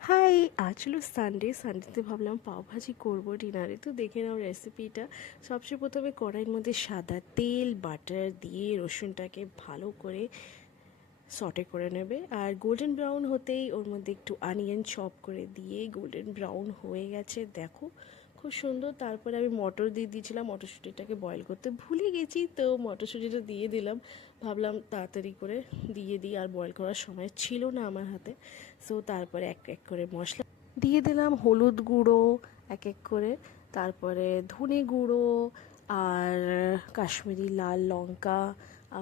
High, আজ হলো সানডেতে ভাবলাম পাওভাজি করবো ডিনারে। তো দেখে নাও রেসিপিটা। সবচেয়ে প্রথমে কড়াইয়ের মধ্যে সাদা তেল বাটার দিয়ে রসুনটাকে ভালো করে সটে করে নেবে, আর গোল্ডেন ব্রাউন হতেই ওর মধ্যে একটু অনিয়ন চপ করে দিয়ে গোল্ডেন ব্রাউন হয়ে গেছে দেখো, খুব সুন্দর। তারপরে আমি মটর দিয়ে দিয়েছিলাম, মটরশুঁটিটাকে বয়েল করতে ভুলে গেছি, তো মটরশুঁটিটা দিয়ে দিলাম। ভাবলাম তাড়াতাড়ি করে দিয়ে দিই, আর বয়েল করার সময় ছিল না আমার হাতে। সো তারপরে এক এক করে মশলা দিয়ে দিলাম, হলুদ গুঁড়ো এক এক করে, তারপরে ধনে গুঁড়ো, আর কাশ্মীরি লাল লঙ্কা,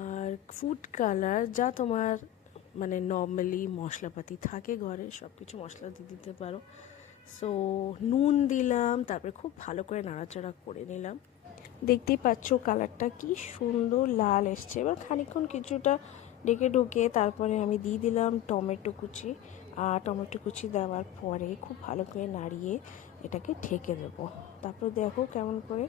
আর ফুড কালার, যা তোমার মানে নর্মালি মশলাপাতি থাকে ঘরে সব কিছু মশলা দিয়ে দিতে পারো। সো নুন দিলাম, তারপরে খুব ভালো করে নাড়াচাড়া করে নিলাম। দেখতেই পাচ্ছ কালারটা কি সুন্দর লাল এসছে। এবার খানিকক্ষণ কিছুটা ডেকে ঢুকে তারপরে আমি দিয়ে দিলাম টমেটো কুচি। আর টমেটো কুচি দেওয়ার পরে খুব ভালো করে নাড়িয়ে এটাকে ঢেকে দেবো। তারপর দেখো কেমন করে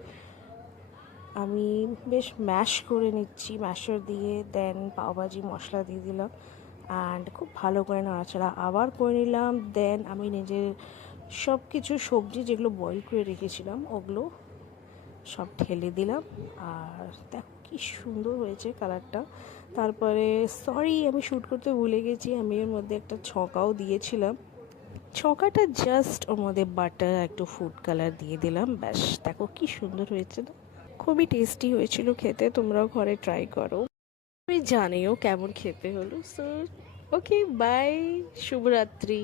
আমি বেশ ম্যাশ করে নিচ্ছি, ম্যাশার দিয়ে দেন পাওভাজি মশলা দিয়ে দিলাম, অ্যান্ড খুব ভালো করে নাড়াচাড়া আবার করে নিলাম। দেন আমি নিজের সব কিছু সবজি যেগুলো বয়েল করে রেখেছিলাম ওগুলো সব ঢেলে দিলাম। আর দেখো কি সুন্দর হয়েছে কালারটা। তারপরে সরি, আমি শ্যুট করতে ভুলে গেছি, আমি এর মধ্যে একটা ছকাও দিয়েছিলাম। ছকাটা জাস্ট ওর মধ্যে বাটার একটু ফুড কালার দিয়ে দিলাম, ব্যাস। দেখো কি সুন্দর হয়েছে না, খুবই টেস্টি হয়েছিল খেতে। তোমরাও ঘরে ট্রাই করো, তুমি জানিও কেমন খেতে হলো। সো ওকে, বাই, শুভরাত্রি।